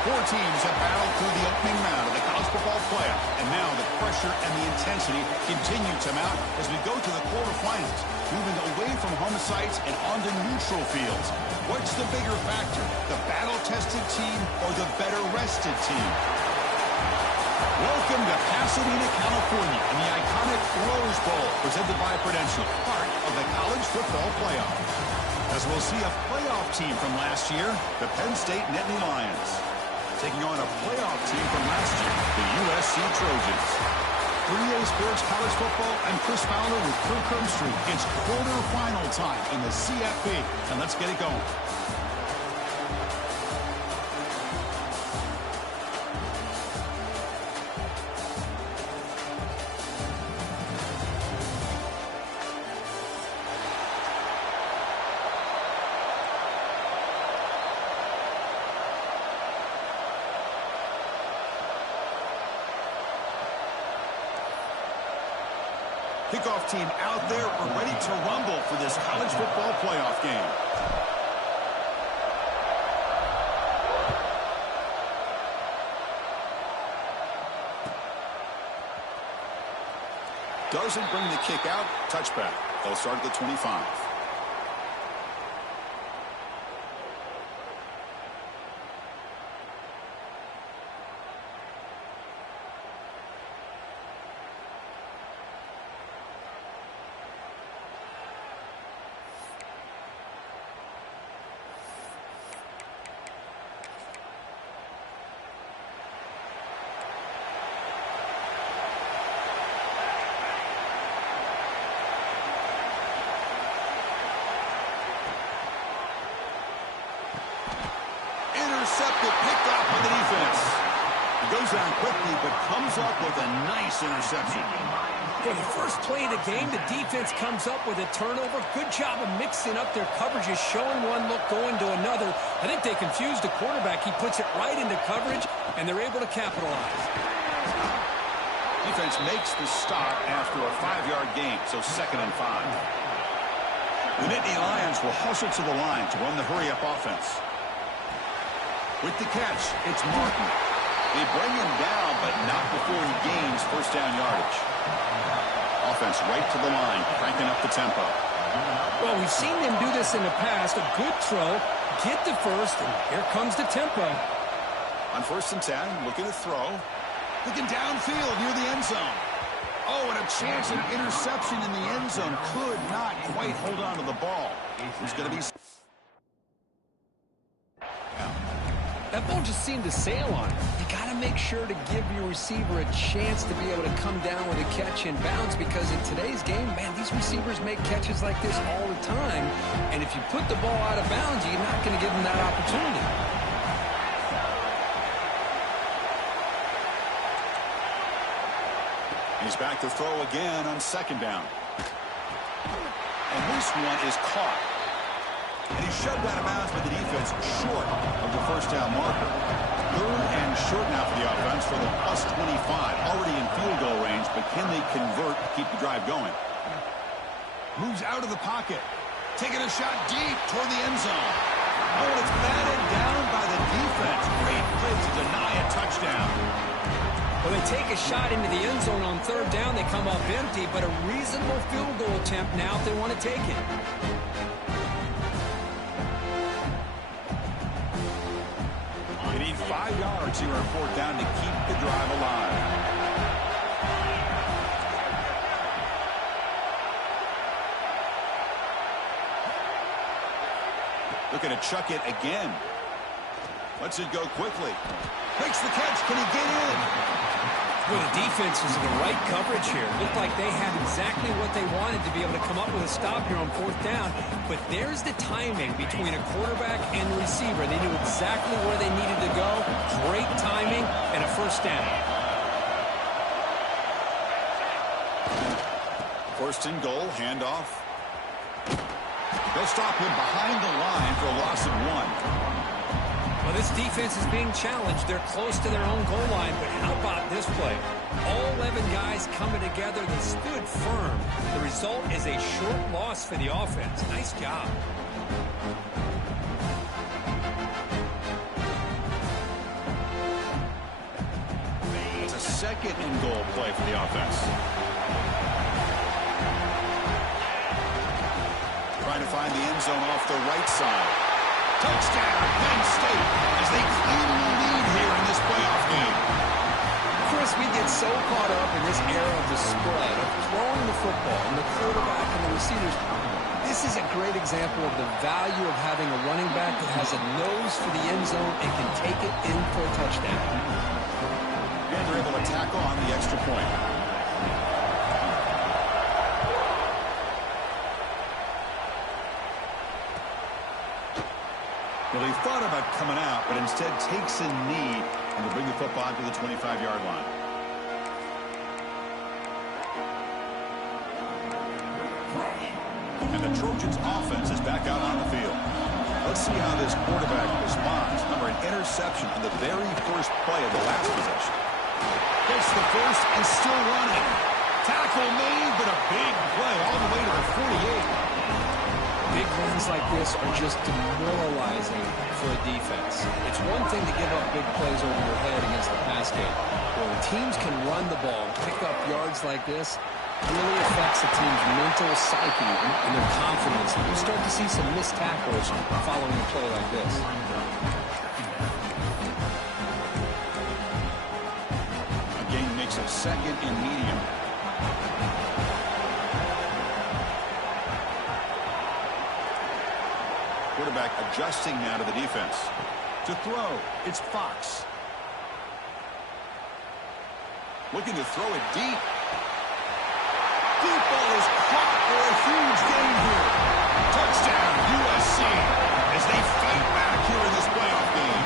Four teams have battled through the opening round of the college football playoff, and now the pressure and the intensity continue to mount as we go to the quarterfinals, moving away from home sites and onto neutral fields. What's the bigger factor, the battle-tested team or the better-rested team? Welcome to Pasadena, California, in the iconic Rose Bowl, presented by Prudential, part of the college football playoff. As we'll see a playoff team from last year, the Penn State Nittany Lions, taking on a playoff team from last year, the USC Trojans. 3A Sports College Football, I'm Chris Fowler with Kirk Herbstreit. It's quarterfinal time in the CFP, and let's get it going. Kickoff team out there. We're ready to rumble for this college football playoff game. Doesn't bring the kick out. Touchback. They'll start at the 25. Intercepted, picked off by the defense. He goes down quickly, but comes up with a nice interception. For the first play of the game, the defense comes up with a turnover. Good job of mixing up their coverages, showing one look, going to another. I think they confused the quarterback. He puts it right into coverage, and they're able to capitalize. Defense makes the stop after a 5-yard gain, so 2nd and 5. The Nittany Lions will hustle to the line to run the hurry-up offense. With the catch, it's Martin. They bring him down, but not before he gains first down yardage. Offense right to the line, cranking up the tempo. Well, we've seen them do this in the past. A good throw, get the first, and here comes the tempo. On 1st and 10, looking to throw. Looking downfield near the end zone. Oh, and a chance of interception in the end zone. Could not quite hold on to the ball. It's going to be... That ball just seemed to sail on it. You got to make sure to give your receiver a chance to be able to come down with a catch in bounds, because in today's game, man, these receivers make catches like this all the time. And if you put the ball out of bounds, you're not going to give them that opportunity. He's back to throw again on 2nd down. And this one is caught. And he's shoved out of bounds by the defense short of the first down marker. 3rd and short now for the offense for the +25. Already in field goal range, but can they convert to keep the drive going? Moves out of the pocket. Taking a shot deep toward the end zone. Oh, and it's batted down by the defense. Great play to deny a touchdown. Well, they take a shot into the end zone on 3rd down. They come up empty, but a reasonable field goal attempt now if they want to take it. You need 5 yards here on 4th down to keep the drive alive. Looking to chuck it again. Lets it go quickly. Makes the catch. Can he get in? Well, the defense was in the right coverage here. Looked like they had exactly what they wanted to be able to come up with a stop here on 4th down. But there's the timing between a quarterback and the receiver. They knew exactly where they needed to go. Great timing and a first down. 1st and goal, handoff. They'll stop him behind the line for a loss of 1. Well, this defense is being challenged. They're close to their own goal line, but how about this play? All 11 guys coming together. They stood firm. The result is a short loss for the offense. Nice job. second and goal play for the offense. Trying to find the end zone off the right side. Touchdown, Penn State, as they claim the lead here in this playoff game. Chris, we get so caught up in this era of the spread, of throwing the football and the quarterback and the receivers. This is a great example of the value of having a running back that has a nose for the end zone and can take it in for a touchdown. And they're able to tack on the extra point. Well, he thought about coming out, but instead takes a knee and will bring the football to the 25-yard line. And the Trojans' offense is back out on the field. Let's see how this quarterback responds. Remember, an interception on the very first play of the last possession. Gets the first and still running. Tackle made, but a big play all the way to the 48. Big runs like this are just demoralizing for a defense. It's one thing to give up big plays over your head against the pass game. But when teams can run the ball and pick up yards like this, it really affects the team's mental psyche and their confidence. And you start to see some missed tackles following a play like this. Again, makes it second and medium. Quarterback adjusting now to the defense. To throw, it's Fox. Looking to throw it deep. Deep ball is caught for a huge gain here. Touchdown, USC, as they fight back here in this playoff game.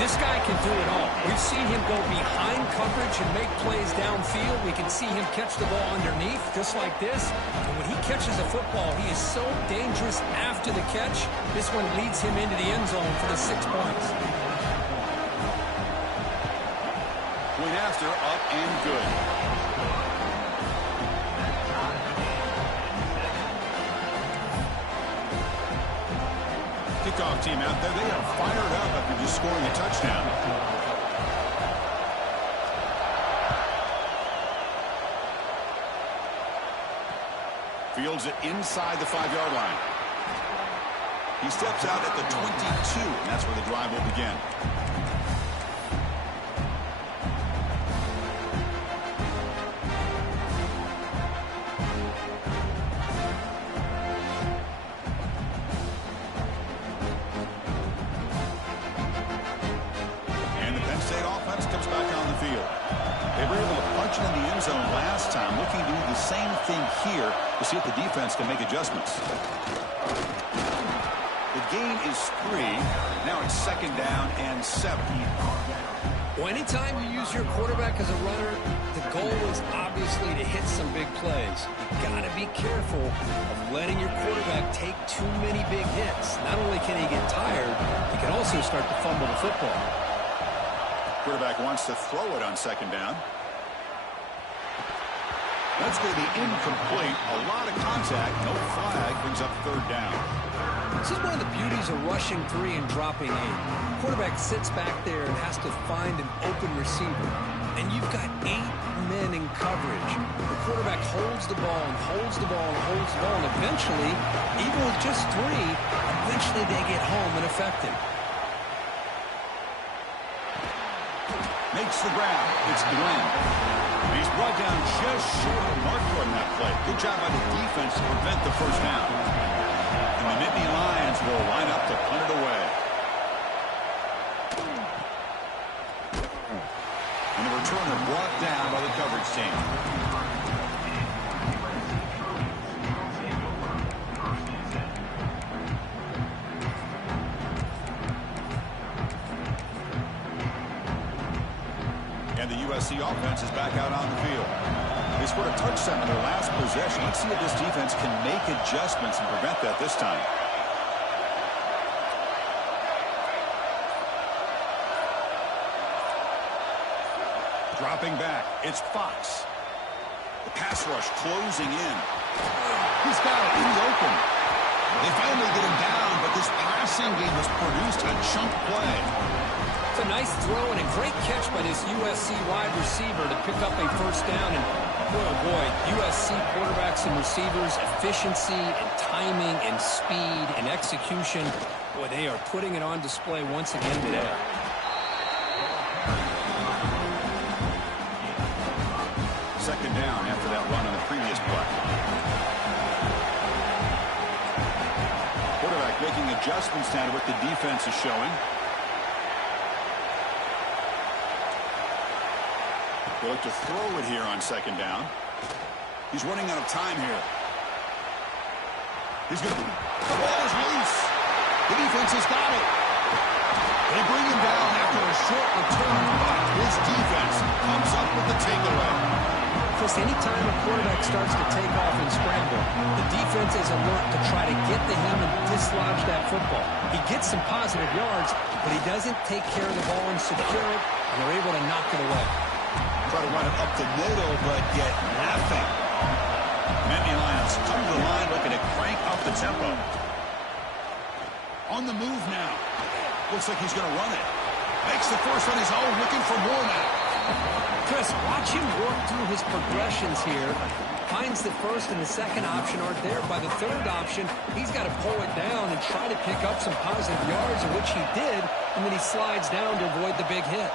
This guy can do it all. We've seen him go behind coverage and make plays downfield. We can see him catch the ball underneath, just like this. And when he catches a football, he is so dangerous after the catch. This one leads him into the end zone for the 6 points. Point after, up and good. Kickoff team out there. They are fired up after just scoring a touchdown. Fields it inside the 5-yard line. He steps out at the 22, and that's where the drive will begin. They were able to punch it in the end zone last time, looking to do the same thing here to see if the defense can make adjustments. The gain is 3. Now it's 2nd down and 7. Well, anytime you use your quarterback as a runner, the goal is obviously to hit some big plays. You got to be careful of letting your quarterback take too many big hits. Not only can he get tired, he can also start to fumble the football. Quarterback wants to throw it on 2nd down. That's going to be incomplete. A lot of contact. No flag. Brings up 3rd down. This is one of the beauties of rushing 3 and dropping 8. Quarterback sits back there and has to find an open receiver. And you've got 8 men in coverage. The quarterback holds the ball and holds the ball and holds the ball. And eventually, even with just 3, eventually they get home and affect him. Makes the grab. It's Glenn. He's brought down just short of the marker on that play. Good job by the defense to prevent the 1st down. And the Nittany Lions will line up to punt it away. And the returner brought down by the coverage team. And the USC offense is back out on the field. They scored a touchdown in their last possession. Let's see if this defense can make adjustments and prevent that this time. Dropping back, it's Fox. The pass rush closing in. He's got it in the open. They finally get him down, but this passing game has produced a chunk play. It's a nice throw and a great catch by this USC wide receiver to pick up a first down. And boy, oh boy, USC quarterbacks and receivers, efficiency and timing and speed and execution. Boy, they are putting it on display once again today. Second down after that run on the previous play. Quarterback making adjustments now to what the defense is showing. They look to throw it here on second down. He's running out of time here. He's going to... The ball is loose. The defense has got it. They bring him down after a short return, but his defense comes up with the takeaway. Chris, anytime a quarterback starts to take off and scramble, the defense is alert to try to get to him and dislodge that football. He gets some positive yards, but he doesn't take care of the ball and secure it, and they're able to knock it away. Try to run it up the middle, but get nothing. Nittany Lions come to the line looking to crank up the tempo. On the move now. Looks like he's going to run it. Makes the force on his own, looking for more now. Chris, watch him work through his progressions here. Finds the first and the second option aren't there. By the third option, he's got to pull it down and try to pick up some positive yards, in which he did, and then he slides down to avoid the big hit.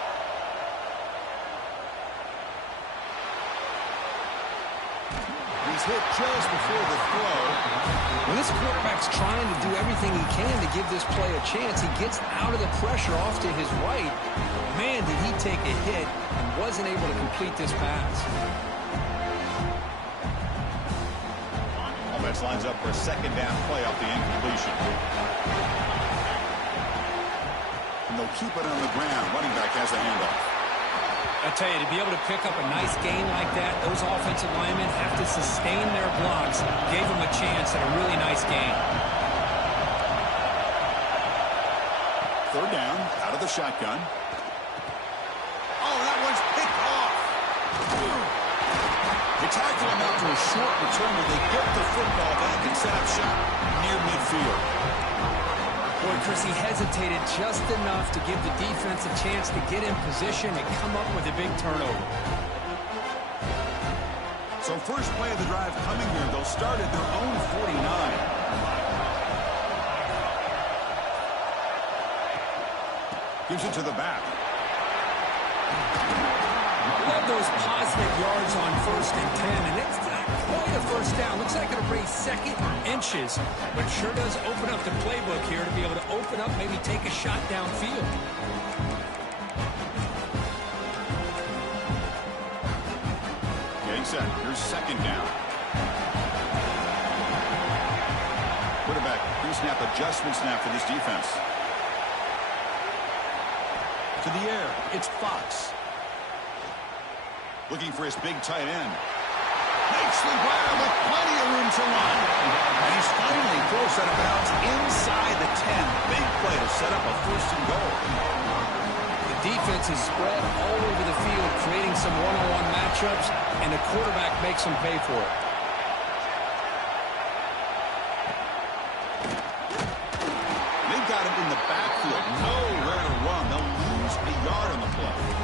He's hit just before the throw. When this quarterback's trying to do everything he can to give this play a chance, he gets out of the pressure off to his right. Man, did he take a hit and wasn't able to complete this pass. Offense lines up for a second down play off the incompletion. And they'll keep it on the ground. Running back has a handoff. I tell you, to be able to pick up a nice gain like that, those offensive linemen have to sustain their blocks. Gave them a chance at a really nice gain. Third down, out of the shotgun. Oh, that one's picked off. They tackle him out to a short return where they get the football back and set up shop near midfield. Boy, Chris, he hesitated just enough to give the defense a chance to get in position and come up with a big turnover. So first play of the drive coming here. They'll start at their own 49. Gives it to the back. Love those positive yards on 1st and 10, and it's not quite a first down. Looks like it'll raise second inches, but sure does open up the playbook here to be able to open up, maybe take a shot downfield. Getting set. Here's second down. Quarterback pre-snap adjustments now for this defense. To the air, it's Fox. Looking for his big tight end. Makes the grab with plenty of room to run. And he's finally forced out of bounds inside the 10. Big play to set up a first and goal. The defense is spread all over the field, creating some one-on-one matchups, and the quarterback makes them pay for it. They've got him in the backfield. Nowhere to run. They'll lose a yard on the play.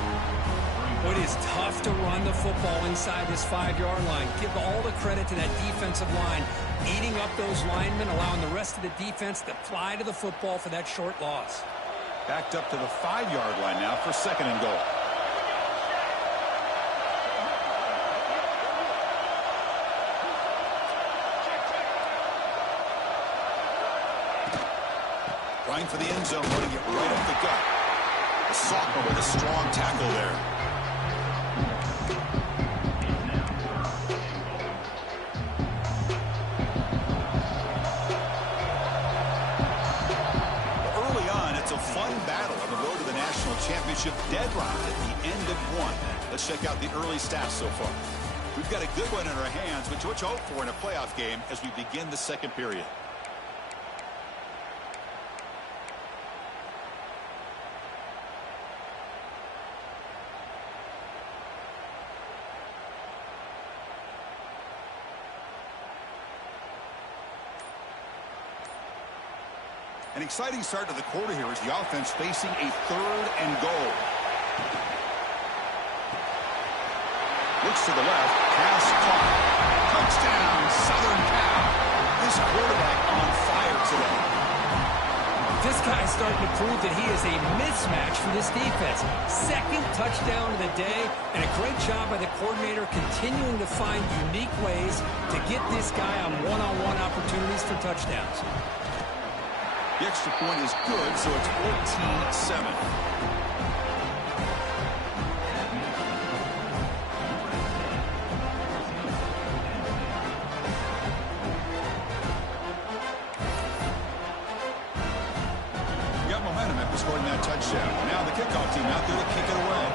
It is tough to run the football inside this 5-yard line. Give all the credit to that defensive line, eating up those linemen, allowing the rest of the defense to fly to the football for that short loss. Backed up to the 5-yard line now for second and goal. Trying for the end zone, running it right up the gut. The sophomore with a strong tackle there. Early on, it's a fun battle on the road to the national championship, deadlocked at the end of one. Let's check out the early stats so far. We've got a good one in our hands, which what you hope for in a playoff game as we begin the second period. An exciting start to the quarter here as the offense facing a 3rd and goal. Looks to the left. Pass caught. Touchdown, Southern Cal. This quarterback on fire today. This guy's starting to prove that he is a mismatch for this defense. 2nd touchdown of the day, and a great job by the coordinator continuing to find unique ways to get this guy on one-on-one opportunities for touchdowns. The extra point is good, so it's 14-7. Scoring that touchdown. Now the kickoff team out there to kick it away.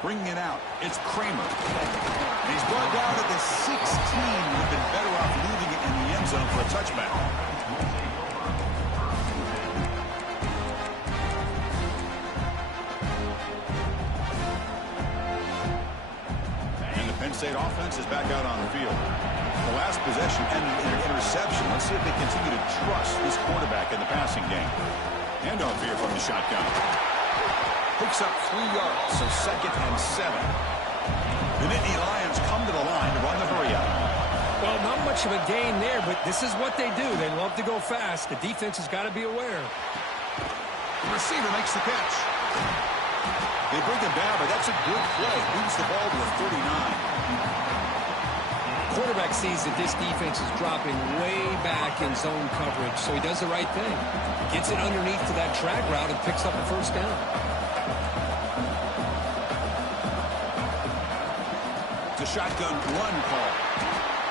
Bringing it out. It's Kramer. And he's brought down at the 16. Would have been better off leaving it in the end zone for a touchback. Penn State offense is back out on the field. The last possession ended in an interception. Let's see if they continue to trust this quarterback in the passing game. Handoff here from the shotgun. Picks up 3 yards, so 2nd and 7. The Nittany Lions come to the line to run the hurry out. Well, not much of a gain there, but this is what they do. They love to go fast. The defense has got to be aware. The receiver makes the catch. They bring him down, but that's a good play. Moves the ball to a 39. Quarterback sees that this defense is dropping way back in zone coverage, so he does the right thing. Gets it underneath to that drag route and picks up a 1st down. The shotgun run call.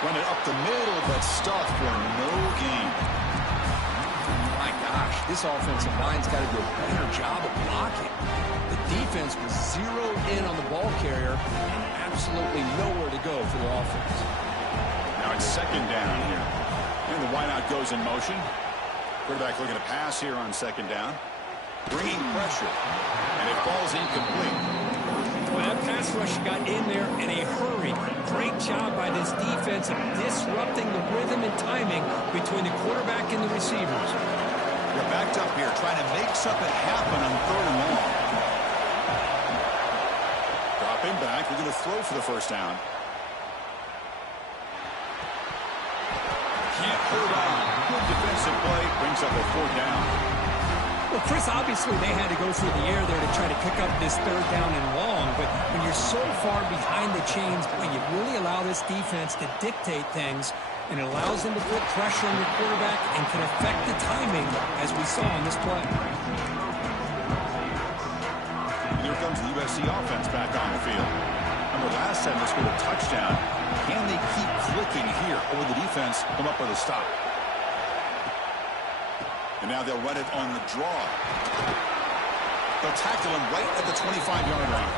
Run it up the middle, but stuffed for no gain. My gosh, this offensive line's got to do a better job of blocking. The defense was zeroed in on the ball carrier and absolutely nowhere to go for the offense. Now it's 2nd down here. And the wideout goes in motion. Quarterback looking to pass here on 2nd down. Bringing pressure. And it falls incomplete. Well, that pass rush got in there in a hurry. Great job by this defense of disrupting the rhythm and timing between the quarterback and the receivers. They're backed up here trying to make something happen on 3rd and long. Dropping back. We're going to throw for the 1st down. Can't hold on. Good defensive play. Brings up a 4th down. Well, Chris, obviously they had to go through the air there to try to pick up this 3rd down and long, but when you're so far behind the chains, boy, you really allow this defense to dictate things, and it allows them to put pressure on your quarterback and can affect the timing, as we saw on this play. And here comes the USC offense back on the field. Remember, last time they scored a touchdown. Can they keep clicking here, or will the defense come up with a stop? And now they'll run it on the draw. They'll tackle him right at the 25-yard line.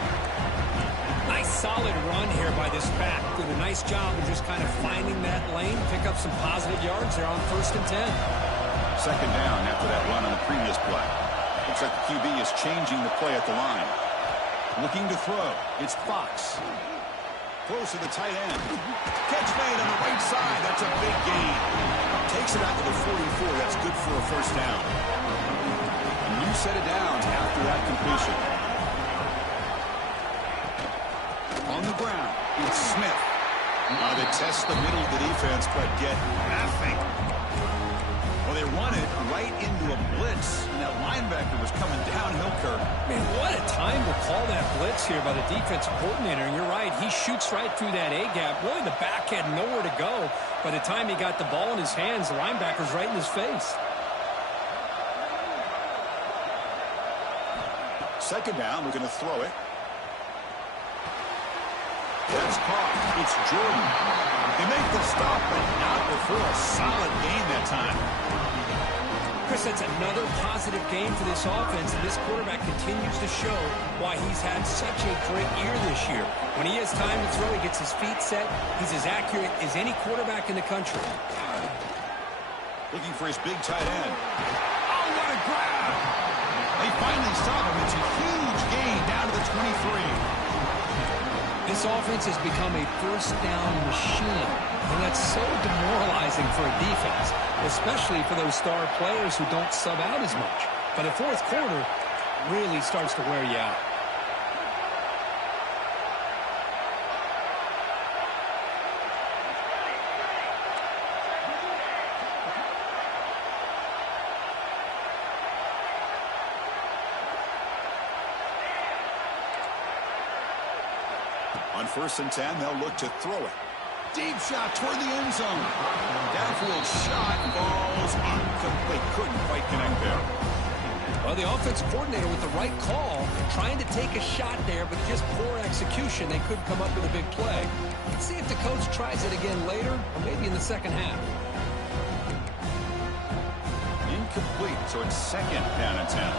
Nice solid run here by this back. Did a nice job of just kind of finding that lane, pick up some positive yards there on 1st and 10. 2nd down after that run on the previous play. Looks like the QB is changing the play at the line. Looking to throw. It's Fox. Close to the tight end. Catch made on the right side. That's a big gain. Takes it out to the 44. That's good for a 1st down. And you set it down after that completion. On the ground, it's Smith. They test the middle of the defense, but get nothing. Well, they run it right into a blitz, and that linebacker was coming downhill, Kirk. Man, what a time to call that blitz here by the defensive coordinator. And you're right, he shoots right through that A-gap. Really, the back had nowhere to go. By the time he got the ball in his hands, the linebacker's right in his face. 2nd down, we're going to throw it. That's caught. It's Jordan. They make the stop, but not before a solid gain that time. Chris, that's another positive game for this offense, and this quarterback continues to show why he's had such a great year this year. When he has time to throw, he gets his feet set. He's as accurate as any quarterback in the country. Looking for his big tight end. Oh, what a grab! They finally stop him. It's a huge gain down to the 23. This This offense has become a first down machine, and that's so demoralizing for a defense, especially for those star players who don't sub out as much. But the fourth quarter really starts to wear you out. On 1st and 10, they'll look to throw it. Deep shot toward the end zone. Downfield shot falls incomplete. Couldn't quite connect there. Well, the offensive coordinator with the right call, trying to take a shot there, but just poor execution. They couldn't come up with a big play. Let's see if the coach tries it again later, or maybe in the second half. Incomplete, so it's 2nd down and 10.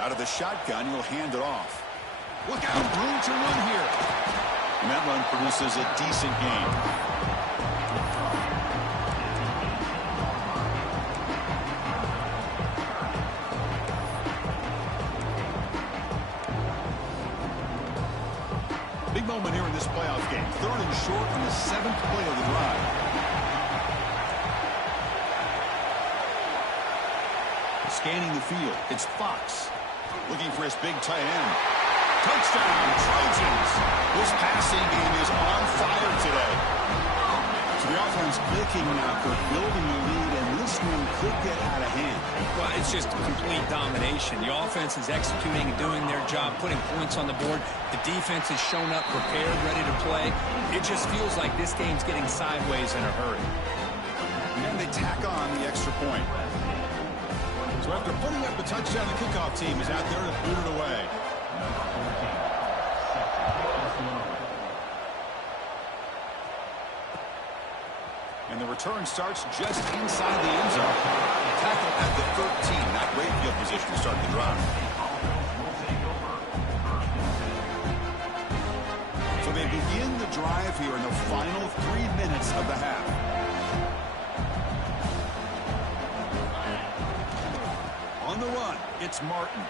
Out of the shotgun, he'll hand it off. Look out, room to run here. And that run produces a decent gain. Big moment here in this playoff game. 3rd and short on the 7th play of the drive. Scanning the field, it's Fox. Looking for his big tight end. Touchdown, Trojans. This passing game is on fire today. So the offense clicking now for building the lead, and this one could get out of hand. Well, it's just complete domination. The offense is executing and doing their job, putting points on the board. The defense has shown up prepared, ready to play. It just feels like this game's getting sideways in a hurry. And they tack on the extra point. So after putting up the touchdown, the kickoff team is out there to boot it away. And the return starts just inside the end zone. Tackle at the 13. Not great field position to start the drive. So they begin the drive here in the final 3 minutes of the half. On the run, it's Martin.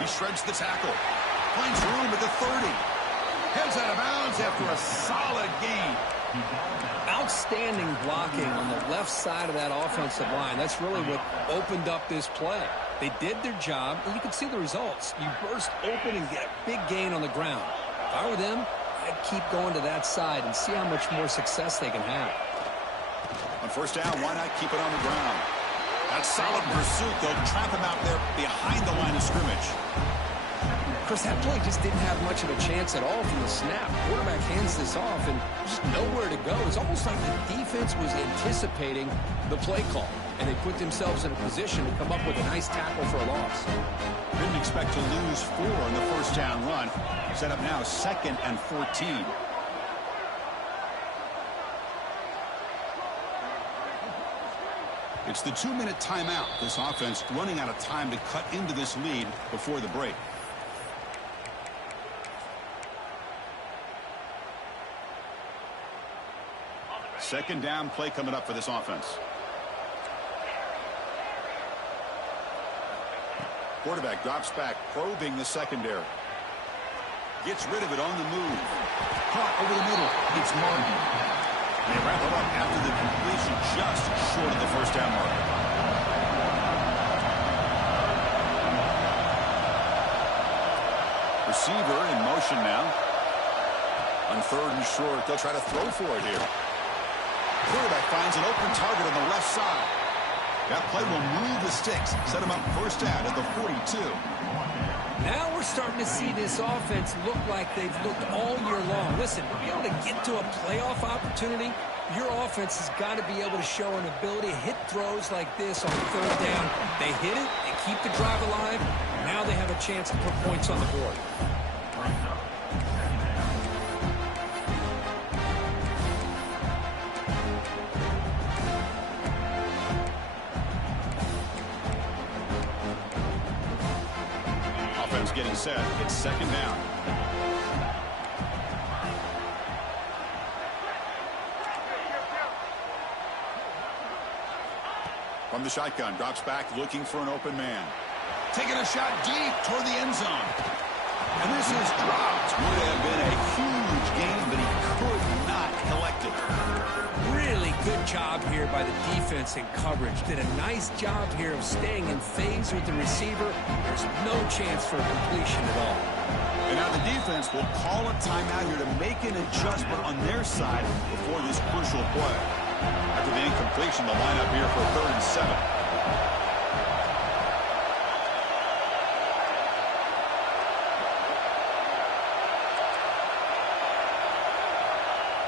He shreds the tackle. Finds room at the 30. Heads out of bounds after a solid gain. Outstanding blocking on the left side of that offensive line. That's really what opened up this play. They did their job, and you can see the results. You burst open and get a big gain on the ground. If I were them, I'd keep going to that side and see how much more success they can have. On 1st down, why not keep it on the ground? That solid pursuit, though, trap him out there behind the line of scrimmage. Chris, that play just didn't have much of a chance at all from the snap. Quarterback hands this off, and just nowhere to go. It's almost like the defense was anticipating the play call, and they put themselves in a position to come up with a nice tackle for a loss. Didn't expect to lose 4 on the 1st down run. Set up now 2nd and 14. It's the 2-minute timeout. This offense running out of time to cut into this lead before the break. Second down play coming up for this offense. Quarterback drops back, probing the secondary. Gets rid of it on the move. Caught over the middle. It's Martin. They wrap it up after the completion just short of the 1st down mark. Receiver in motion now. On 3rd and short, they'll try to throw for it here. Quarterback finds an open target on the left side. That play will move the sticks, set him up 1st down at the 42. Now we're starting to see this offense look like they've looked all year long. Listen, to be able to get to a playoff opportunity, your offense has got to be able to show an ability to hit throws like this on 3rd down. They hit it, they keep the drive alive, now they have a chance to put points on the board. Getting set. It's 2nd down. From the shotgun, drops back looking for an open man. Taking a shot deep toward the end zone. And this is dropped. Would have been a huge gain, but he could not collect it. Really good job here by the defense in coverage. Did a nice job here of staying in phase with the receiver. There's no chance for a completion at all. And now the defense will call a timeout here to make an adjustment on their side before this crucial play. After the incompletion, the lineup here for 3rd and 7.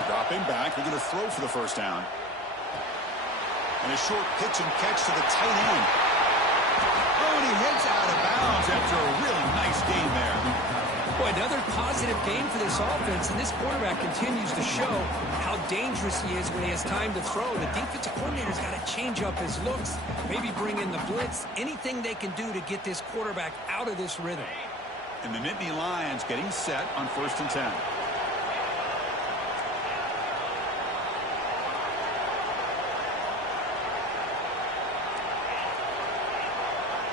Dropping back, they're going to throw for the first down. And a short pitch and catch to the tight end. Oh, and he heads out of bounds after a really nice game there. Boy, another positive game for this offense, and this quarterback continues to show how dangerous he is when he has time to throw. The defensive coordinator's got to change up his looks, maybe bring in the blitz, anything they can do to get this quarterback out of this rhythm. And the Nittany Lions getting set on 1st and 10.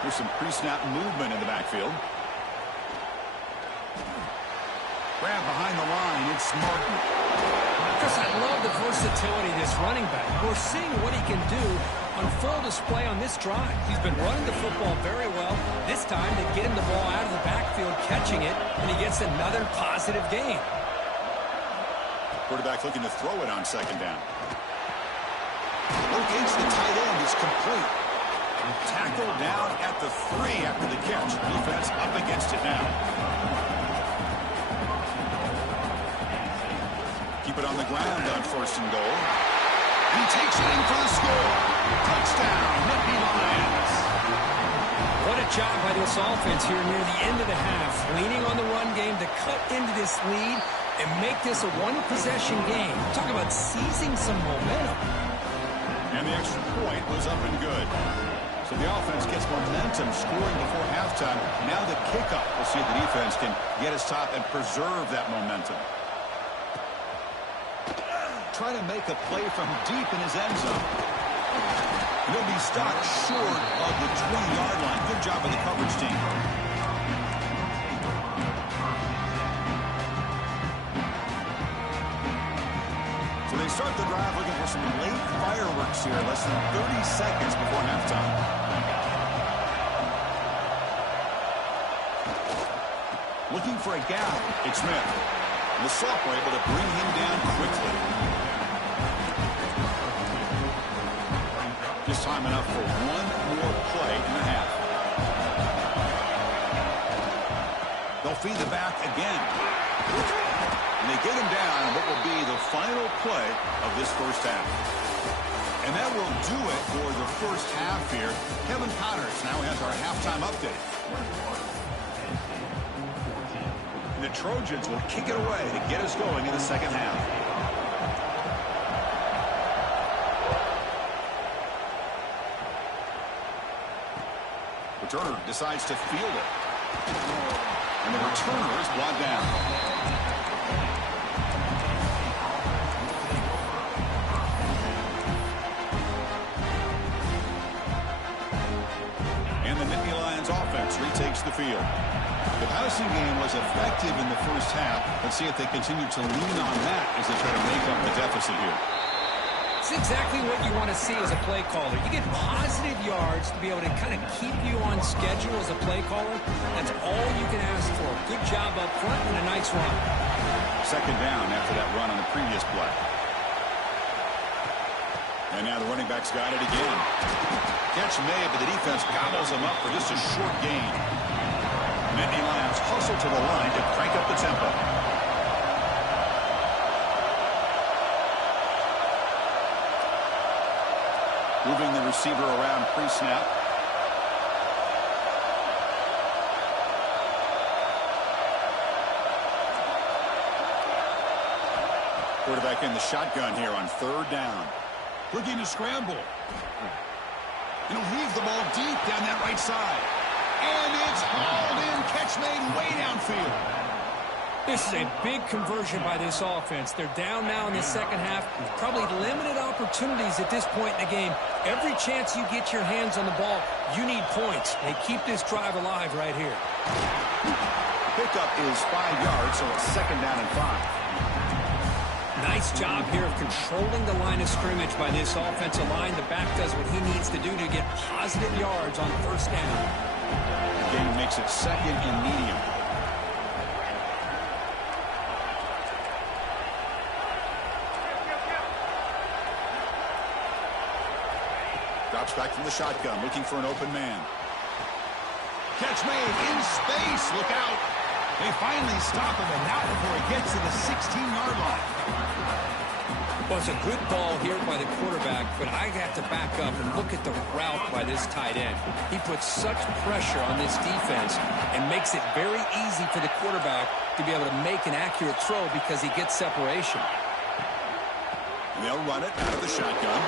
There's some pre-snap movement in the backfield. Grab behind the line. It's Martin. Chris, I love the versatility of this running back. We're seeing what he can do on full display on this drive. He's been running the football very well. This time they get him the ball out of the backfield, catching it, and he gets another positive gain. Quarterback looking to throw it on 2nd down. Locates the tight end. It's complete. Tackled down at the 3 after the catch. Defense up against it now. Keep it on the ground on 1st and goal. And he takes it in for the score. Touchdown, Nittany Lions. What a job by this offense here near the end of the half. Leaning on the run game to cut into this lead and make this a one-possession game. Talk about seizing some momentum. And the extra point was up and good. So the offense gets momentum scoring before halftime. Now the kickoff. We'll see if the defense can get his top and preserve that momentum. Trying to make a play from deep in his end zone. And he'll be stopped short of the 20-yard line. Good job by the coverage team. So they start the drive looking for some late fireworks here. Less than 30 seconds before halftime. Looking for a gap. It's Smith. And the sophomore able to bring him down quickly. Just time enough for one more play in the half. They'll feed the back again. And they get him down on what will be the final play of this first half. And that will do it for the first half here. Kevin Connors now has our halftime update. And the Trojans will kick it away to get us going in the second half. Returner decides to field it. And the returner is brought down. And the Nittany Lions offense retakes the field. The passing game was effective in the first half. Let's see if they continue to lean on that as they try to make up the deficit here. It's exactly what you want to see as a play caller. You get positive yards to be able to kind of keep you on schedule as a play caller. That's all you can ask for. Good job up front and a nice run. 2nd down after that run on the previous play. And now the running back's got it again. Catch made, but the defense gobbles him up for just a short gain. Nittany Lions hustle to the line to crank up the tempo. Moving the receiver around pre-snap. Quarterback in the shotgun here on 3rd down. Looking to scramble. And he'll heave the ball deep down that right side. And it's hauled in. Catch made way downfield. This is a big conversion by this offense. They're down now in the second half. Probably limited opportunities at this point in the game. Every chance you get your hands on the ball, you need points. They keep this drive alive right here. Pickup is 5 yards, so it's second down and 5. Nice job here of controlling the line of scrimmage by this offensive line. The back does what he needs to do to get positive yards on first down. The game makes it second and medium. Drops back from the shotgun, looking for an open man. Catch made in space. Look out. They finally stop him, and not before he gets to the 16-yard line. Well, it's a good ball here by the quarterback, but I have to back up and look at the route by this tight end. He puts such pressure on this defense and makes it very easy for the quarterback to be able to make an accurate throw because he gets separation. And they'll run it out of the shotgun.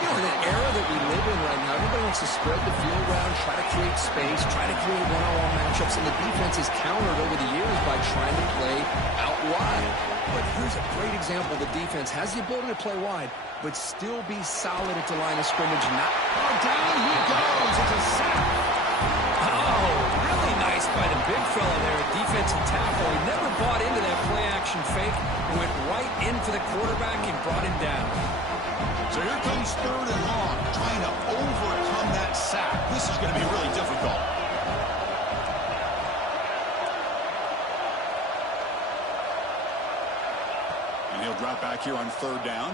You know, in an era that we live in right now, everybody wants to spread the field around, try to create space, try to create one-on-one matchups, and the defense has countered over the years by trying to play out wide. But here's a great example. The defense has the ability to play wide, but still be solid at the line of scrimmage. Down he goes. It's a sack. Oh, really nice by the big fella there, defensive tackle. He never bought into that play-action fake. He went right in for the quarterback and brought him down. So here comes third and long, trying to overcome that sack. This is going to be really difficult. And he'll drop back here on third down.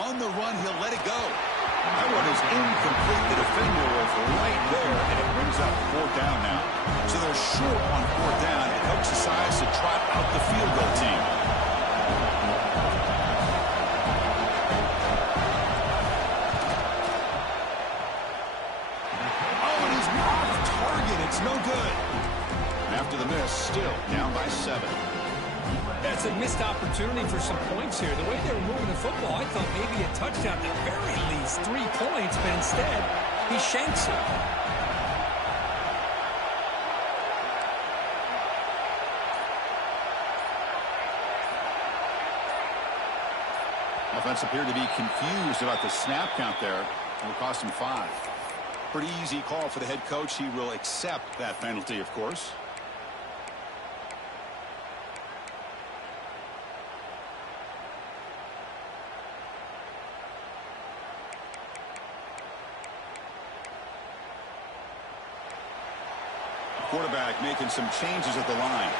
On the run, he'll let it go. That one is incomplete. The defender was right there, and it brings up fourth down now. So they're short on fourth down. It helps the sides to trot out the field goal team. It's no good. After the miss, still down by 7. That's a missed opportunity for some points here. The way they were moving the football, I thought maybe a touchdown, at the very least 3 points, but instead, he shanks it. Offense appeared to be confused about the snap count there. It will cost him 5. Pretty easy call for the head coach. He will accept that penalty, of course. Quarterback making some changes at the line.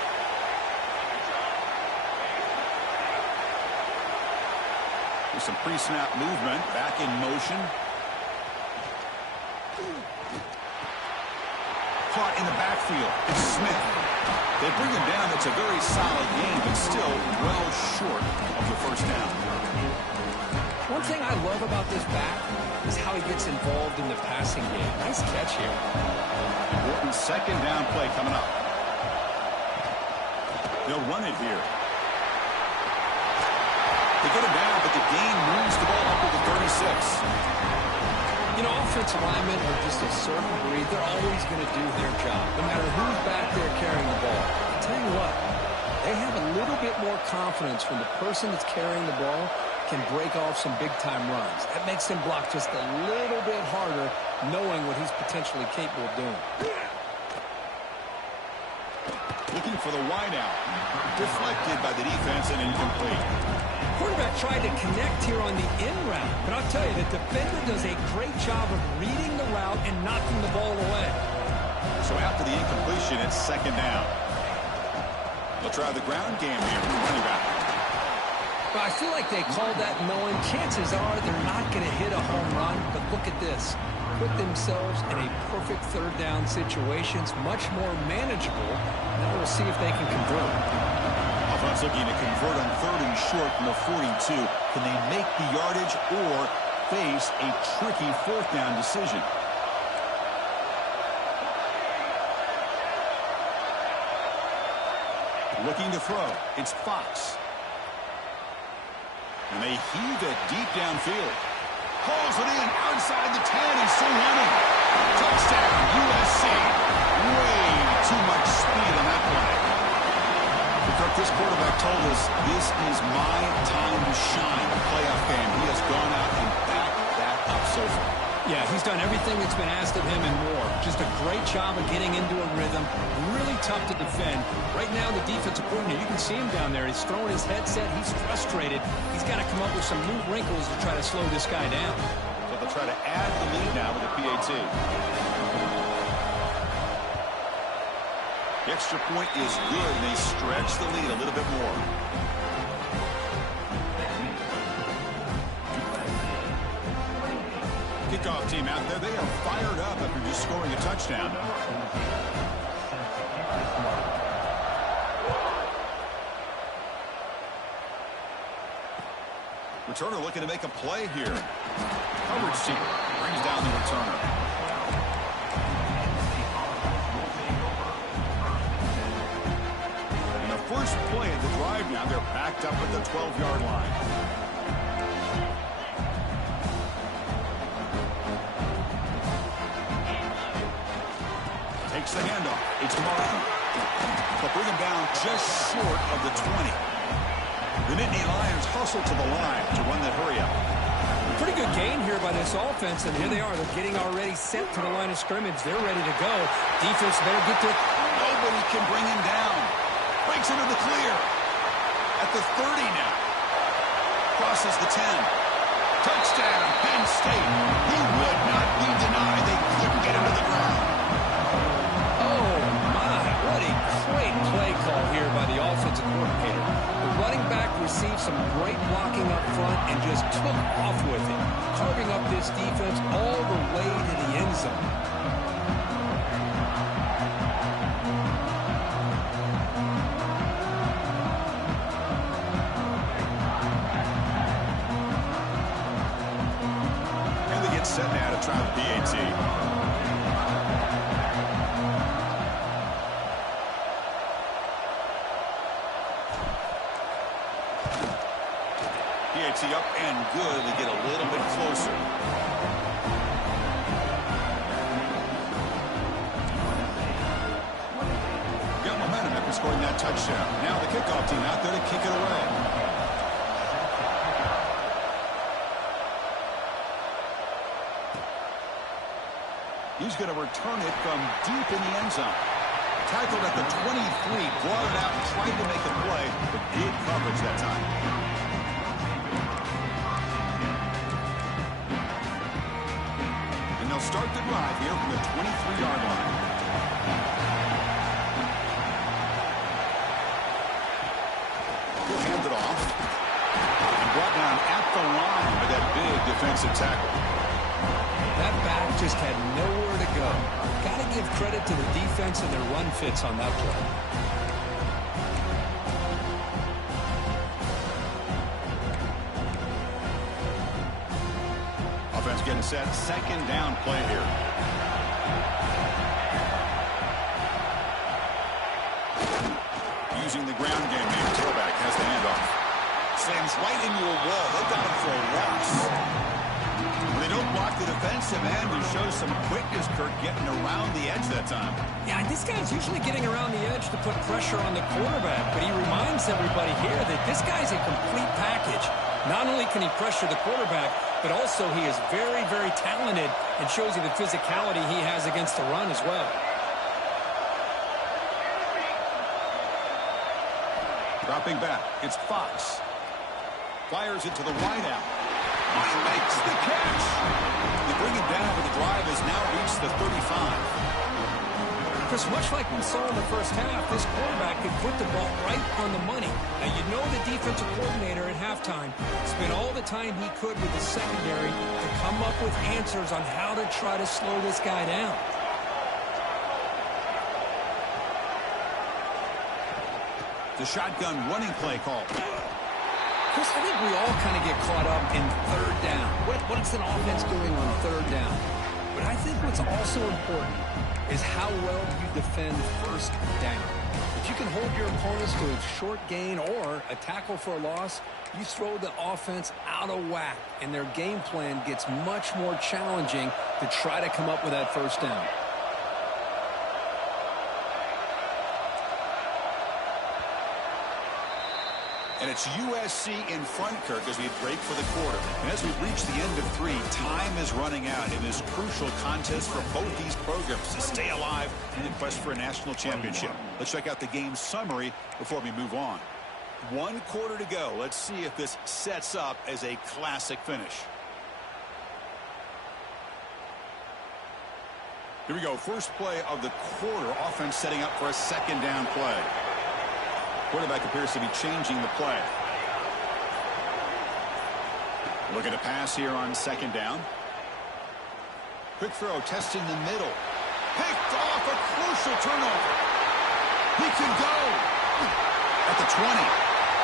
With some pre-snap movement, back in motion. Caught in the backfield. It's Smith. They bring him down. It's a very solid game, but still well short of the first down. One thing I love about this back is how he gets involved in the passing game. Nice catch here. Important second down play coming up. They'll run it here. They get him down, but the gain moves the ball up to the 36. You know, offensive linemen are just a certain breed. They're always going to do their job, no matter who's back there carrying the ball. I'll tell you what, they have a little bit more confidence when the person that's carrying the ball can break off some big-time runs. That makes him block just a little bit harder, knowing what he's potentially capable of doing. Looking for the wideout. Deflected by the defense and incomplete. Quarterback tried to connect here on the in route, but I'll tell you, the defender does a great job of reading the route and knocking the ball away. So after the incompletion, it's second down. They'll try the ground game here with the running back. Well, I feel like they called that knowing chances are they're not going to hit a home run, but look at this. Put themselves in a perfect third down situation. It's much more manageable. Now we'll see if they can convert. Offense looking to convert on third and short from the 42. Can they make the yardage or face a tricky fourth down decision? Looking to throw. It's Fox. And they heave it deep downfield. Pulls it in outside the 10. He's still running. Touchdown, USC. Way too much speed on that play. This quarterback told us this is my time to shine, a playoff game. He has gone out and backed that up so far. Yeah, he's done everything that's been asked of him and more. Just a great job of getting into a rhythm. Really tough to defend. Right now, the defensive coordinator, you can see him down there. He's throwing his headset. He's frustrated. He's got to come up with some new wrinkles to try to slow this guy down. So they'll try to add the lead now with the PAT. The extra point is good, and they stretch the lead a little bit more. Kickoff team out there. They are fired up after just scoring a touchdown. Returner looking to make a play here. Coverage team brings down the returner. And the first play of the drive now, they're backed up at the 12-yard line. Takes the handoff. It's Martin. They'll bring him down just short of the 20. The Nittany Lions hustle to the line to run that hurry-up. Pretty good gain here by this offense, and here they are. They're getting already set to the line of scrimmage. They're ready to go. Defense better get to it. Nobody can bring him down. Breaks into the clear. At the 30 now. Crosses the 10. Touchdown, Penn State. He would not be denied. They couldn't get him to the ground. Oh, my. What a great play call here by the offensive coordinator. The running back received some great blocking up front and just took off with it, carving up this defense all the way to the end zone. And they get set now to try the PAT. PAT up and good. They get a little bit closer. Got momentum after scoring that touchdown. Now the kickoff team out there to kick it away. He's going to return it from deep in the end zone. Tackled at the 23, brought it out and tried to make a play, but good coverage that time. And they'll start the drive here from the 23-yard line. He'll hand it off. And brought down at the line by that big defensive tackle. That back just had nowhere to go. Got to give credit to the defense and their run fits on that play. Offense getting set. Second down play here. Using the ground game, the tailback has the handoff. Slams right into a wall. They've got him for a loss. They don't block the defensive end, who shows some quickness, Kirk, getting around the edge that time. Yeah, this guy's usually getting around the edge to put pressure on the quarterback, but he reminds everybody here that this guy's a complete package. Not only can he pressure the quarterback, but also he is very, very talented and shows you the physicality he has against the run as well. Dropping back, it's Fox. Fires it to the wideout. Makes the catch. They bring him down, but the drive has now reached the 35. Chris, much like we saw in the first half, this quarterback could put the ball right on the money. Now, you know the defensive coordinator at halftime spent all the time he could with the secondary to come up with answers on how to try to slow this guy down. The shotgun running play call. Chris, I think we all kind of get caught up in third down. What's an offense doing on third down? But I think what's also important is how well you defend first down. If you can hold your opponents to a short gain or a tackle for a loss, you throw the offense out of whack, and their game plan gets much more challenging to try to come up with that first down. And it's USC in front, Kirk, as we break for the quarter. And as we reach the end of 3, time is running out in this crucial contest for both these programs to stay alive in the quest for a national championship. Let's check out the game summary before we move on. 1 quarter to go. Let's see if this sets up as a classic finish. Here we go. First play of the quarter. Offense setting up for a second down play. Quarterback appears to be changing the play. Looking to pass here on second down. Quick throw, testing the middle. Picked off, a crucial turnover. He can go. At the 20.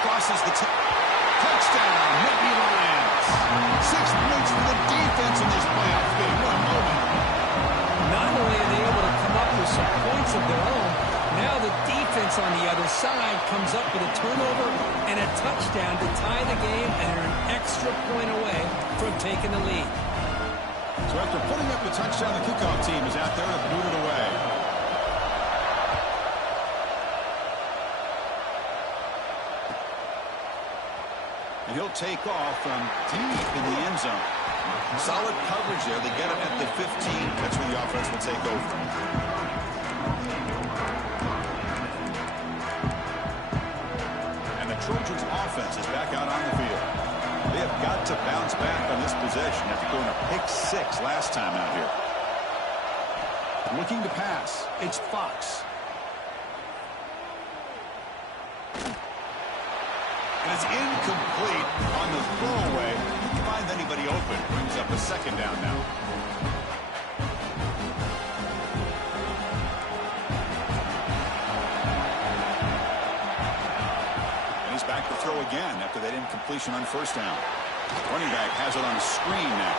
Crosses the touchdown. Nittany Lions. 6 points for the defense in this playoff game. What a moment. Not only are they able to come up with some points of their own, now the defense on the other side comes up with a turnover and a touchdown to tie the game, and they're an extra point away from taking the lead. So after putting up the touchdown, the kickoff team is out there to boot it away. And he'll take off from deep in the end zone. Solid coverage there. They get him at the 15. That's where the offense will take over. Trojans offense is back out on the field. They have got to bounce back on this possession after going a pick 6 last time out here. Looking to pass. It's Fox. And it's incomplete on the throwaway. Can't find anybody open. Brings up a second down now. Back to throw again after that incompletion on first down. Running back has it on screen now.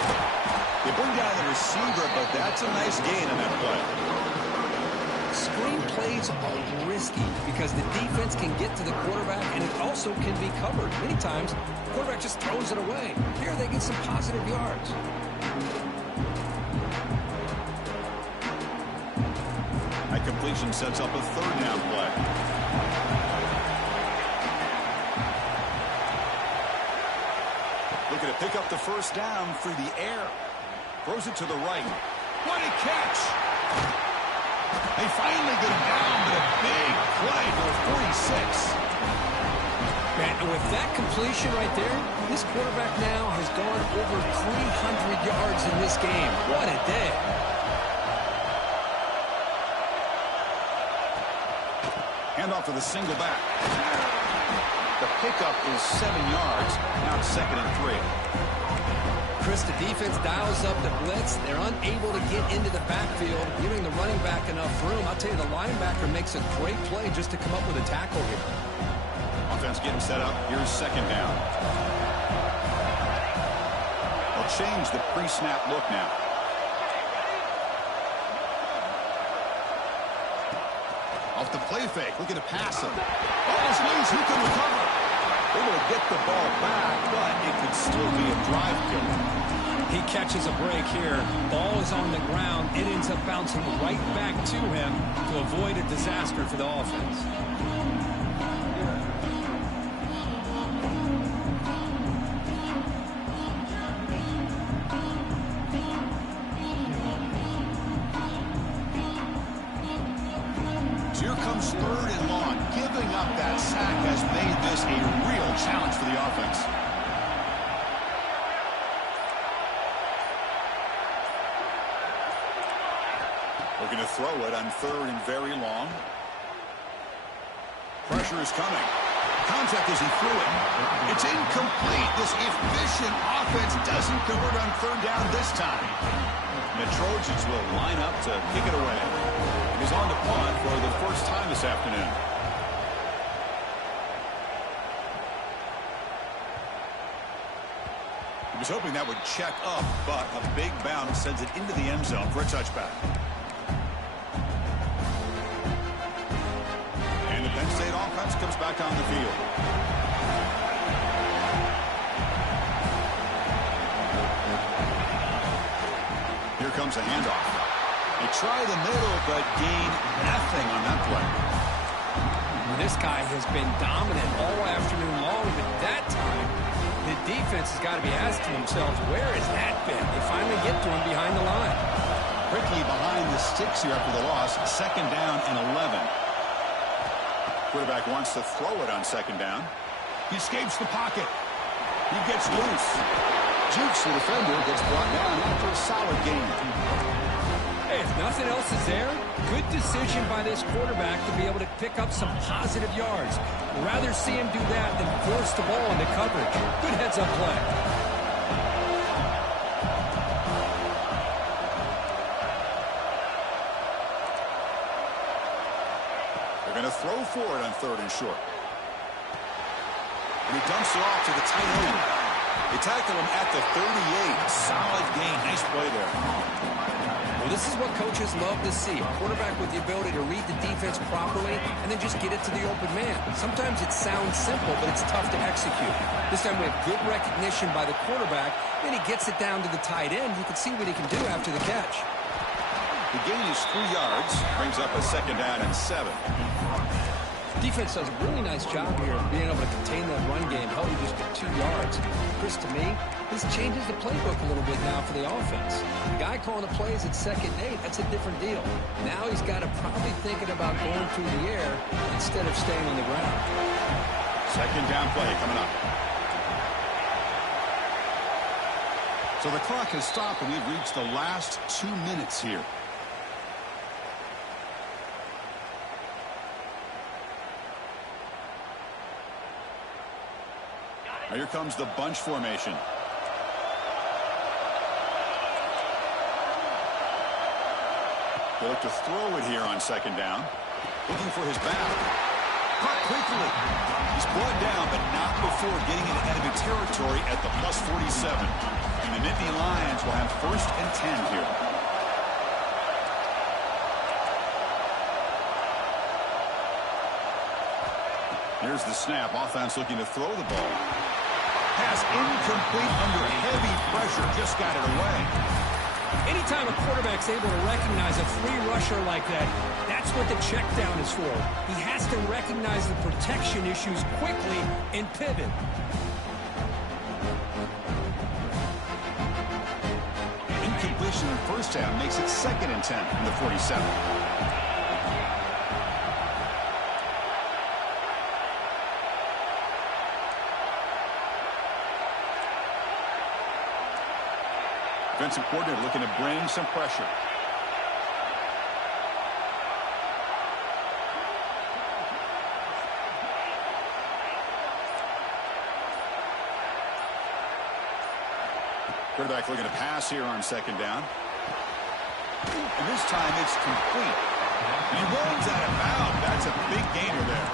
They bring down the receiver, but that's a nice gain on that play. Screen plays are risky because the defense can get to the quarterback, and it also can be covered. Many times, the quarterback just throws it away. Here they get some positive yards. That completion sets up a third down play. Looking to pick up the first down through the air. Throws it to the right. What a catch! They finally get him down, but a big play for 46. Man, and with that completion right there, this quarterback now has gone over 300 yards in this game. What a day. Handoff to the single back. The pickup is 7 yards. Now it's 2nd and 3. Chris, the defense dials up the blitz. They're unable to get into the backfield, giving the running back enough room. I'll tell you, the linebacker makes a great play just to come up with a tackle here. Offense getting set up. Here's second down. They'll change the pre-snap look now. Off the play fake, looking to pass him. Ball is loose, who can recover? Able to get the ball back, but it could still be a drive killer. He catches a break here. Ball is on the ground. It ends up bouncing right back to him to avoid a disaster for the offense. Here comes 3rd and long. Giving up that sack has made this a real challenge for the offense. Looking to throw it on 3rd and very long. Pressure is coming. Contact as he threw it. It's incomplete. This efficient offense doesn't convert on 3rd down this time. And the Trojans will line up to kick it away. He's on to punt for the first time this afternoon. He was hoping that would check up, but a big bounce sends it into the end zone for a touchback. And the Penn State offense comes back on the field. Here comes a handoff. They try the middle, but gain nothing on that play. This guy has been dominant all afternoon long, but that time, the defense has got to be asking themselves, where has that been? They finally get to him behind the line. Quickly behind the sticks here after the loss. Second down and 11. Quarterback wants to throw it on second down. He escapes the pocket. He gets loose. Jukes the defender, gets brought down after a solid gain. Hey, if nothing else is there, good decision by this quarterback to be able to pick up some positive yards. Rather see him do that than force the ball into coverage. Good heads-up play. They're going to throw for it on third and short. And he dumps it off to the tight end. They tackle him at the 38. Solid gain. Nice play there. Well, this is what coaches love to see. A quarterback with the ability to read the defense properly and then just get it to the open man. Sometimes it sounds simple, but it's tough to execute. This time we have good recognition by the quarterback. Then he gets it down to the tight end. You can see what he can do after the catch. The gain is 3 yards. Brings up a second down and 7. Defense does a really nice job here of being able to contain that run game, held him just to 2 yards. Chris, to me, this changes the playbook a little bit now for the offense. The guy calling the plays at 2nd and 8, that's a different deal. Now he's got to probably thinking about going through the air instead of staying on the ground. Second down play coming up. So the clock has stopped, and we've reached the last 2 minutes here. Here comes the bunch formation. They look to throw it here on second down. Looking for his back. Caught quickly. He's brought down, but not before getting into enemy territory at the plus 47. And the Nittany Lions will have 1st and 10 here. Here's the snap. Offense looking to throw the ball. Pass incomplete under heavy pressure. Just got it away. Anytime a quarterback's able to recognize a free rusher like that, that's what the check down is for. He has to recognize the protection issues quickly and pivot. Incompletion in first half makes it 2nd and 10 from the 47. Defensive coordinator looking to bring some pressure. Quarterback looking to pass here on second down. And this time it's complete. And he runs out of bounds. That's a big gainer there.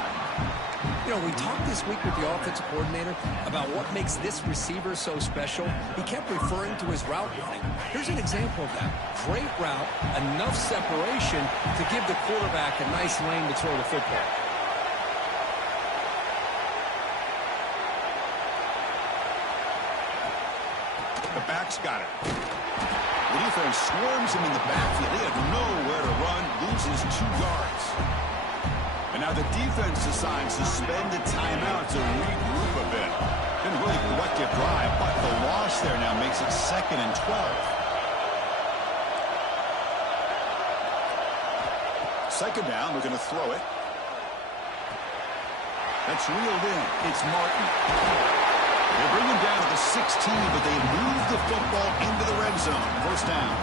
You know, we talked this week with the offensive coordinator about what makes this receiver so special. He kept referring to his route running. Here's an example of that. Great route, enough separation to give the quarterback a nice lane to throw the football. The back's got it. The defense swarms him in the backfield. He had nowhere to run, loses 2 yards. And now the defense decides to spend a timeout to regroup a bit. Been a really productive drive, but the loss there now makes it 2nd and 12. Second down, looking to throw it. That's reeled in. It's Martin. They bring him down to the 16, but they move the football into the red zone. First down.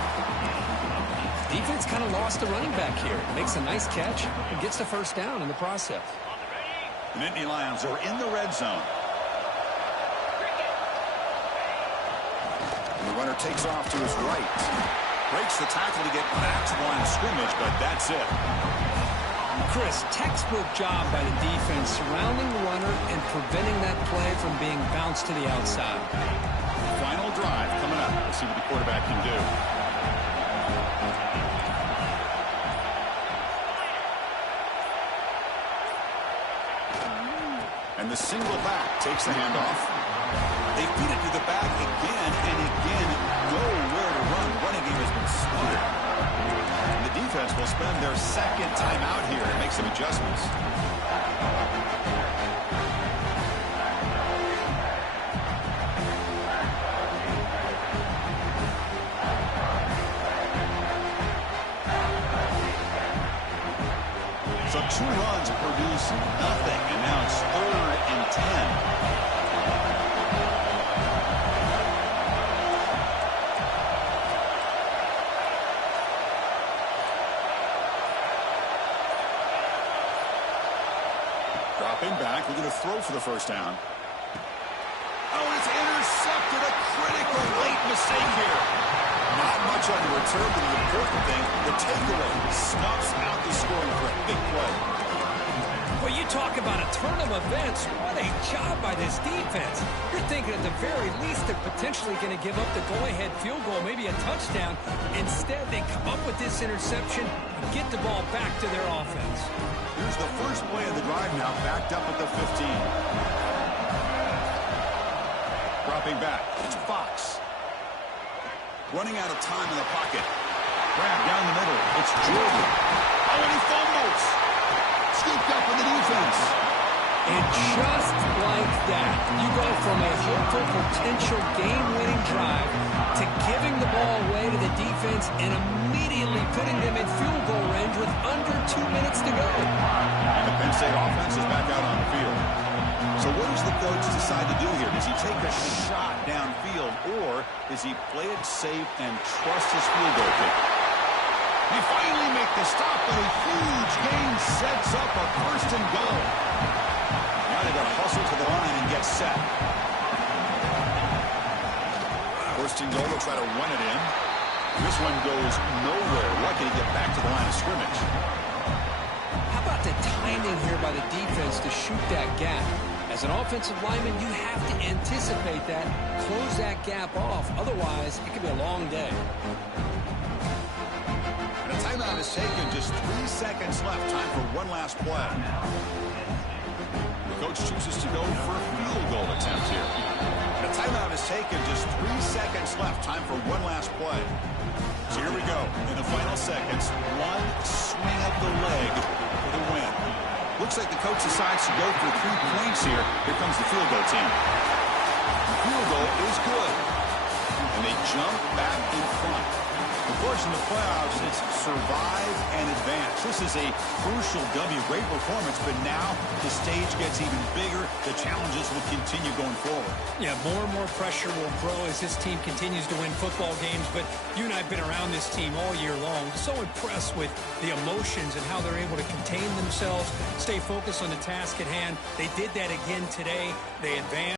Defense kind of lost the running back here. Makes a nice catch and gets the first down in the process. The Nittany Lions are in the red zone. And the runner takes off to his right. Breaks the tackle to get back to the line of scrimmage, but that's it. Chris, textbook job by the defense surrounding the runner and preventing that play from being bounced to the outside. Final drive coming up. Let's see what the quarterback can do. And the single back takes the handoff. They feed it to the back again and again. Nowhere to run. Running game has been smothered. And the defense will spend their second timeout here and make some adjustments. So 2 runs produce nothing, and now it's 3rd and 10. Dropping back, looking to throw for the first down. Oh, and it's intercepted. A critical late mistake here. Not much on the return, but the important thing, the takeaway snuffs out the scoring for a big play. Well, you talk about a turn of events. What a job by this defense. You're thinking at the very least they're potentially going to give up the go-ahead field goal, maybe a touchdown. Instead, they come up with this interception and get the ball back to their offense. Here's the first play of the drive now, backed up at the 15. Dropping back, it's Fox. Running out of time in the pocket. Grab down the middle, it's Jordan. Oh, and he fumbles. Scooped up in the defense. And just like that, you go from a hopeful potential game-winning drive to giving the ball away to the defense and immediately putting them in field goal range with under 2 minutes to go. And the Penn State offense is back out on the field. So what does the coach decide to do here? Does he take a shot downfield, or does he play it safe and trust his field goal kick? They finally make the stop, but a huge gain sets up a 1st and goal. Now they got to hustle to the line and get set. 1st and goal, they'll try to run it in. This one goes nowhere. Lucky to get back to the line of scrimmage. How about the timing here by the defense to shoot that gap? As an offensive lineman, you have to anticipate that, close that gap off. Otherwise, it could be a long day. And a timeout is taken. Just 3 seconds left. Time for one last play. The coach chooses to go for a field goal attempt here. And a timeout is taken. Just 3 seconds left. Time for one last play. So here we go. In the final seconds, one swing of the leg for the win. Looks like the coach decides to go for 3 points here. Here comes the field goal team. The field goal is good. And they jump back in front. Of course, in the playoffs, it's survive and advance. This is a crucial W. Great performance, but now the stage gets even bigger. The challenges will continue going forward. Yeah, more and more pressure will grow as this team continues to win football games, but you and I have been around this team all year long. So impressed with the emotions and how they're able to contain themselves, stay focused on the task at hand. They did that again today. They advanced.